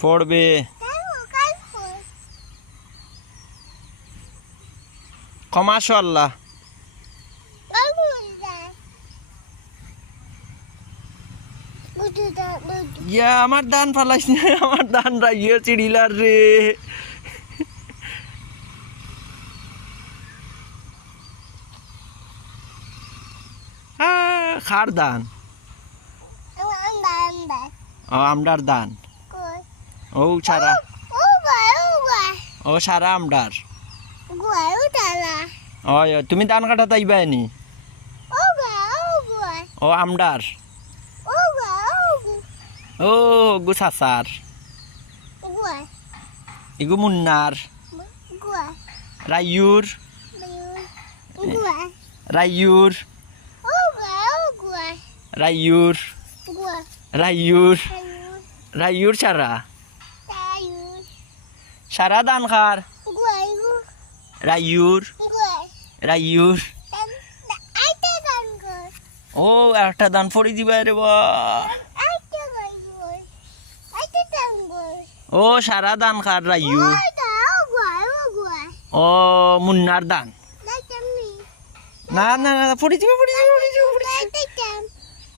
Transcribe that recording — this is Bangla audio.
পড়বে। কমাশো আল্লাহ। ইয়া আমার দান ফালাইস না, আমার দান রাইয়ে চিড়িলার রে। খার দান, ও আমডার দান, ও সারা, ও সারা আমডার। ও তুমি দান কাটা তাইবা নি, ও আমডার, ও গু সাসার, ইগু মুন্নার, রাইয়ুর, রাইয়ুর, রাইয়ুর, রাইয়ুর, রাইয়ুর সারা, সারা দান খার, রাইয়ুর, রাইয়ুর। ও একটা দান ফড়ি দিবা রে বা। ও সারা দান খার রাইয়ুর। ও মুন্নার দান। না না না ফড়ি দিবা, ফড়ি দিবা, ফড়ি দিবা, ফড়ি দিবা।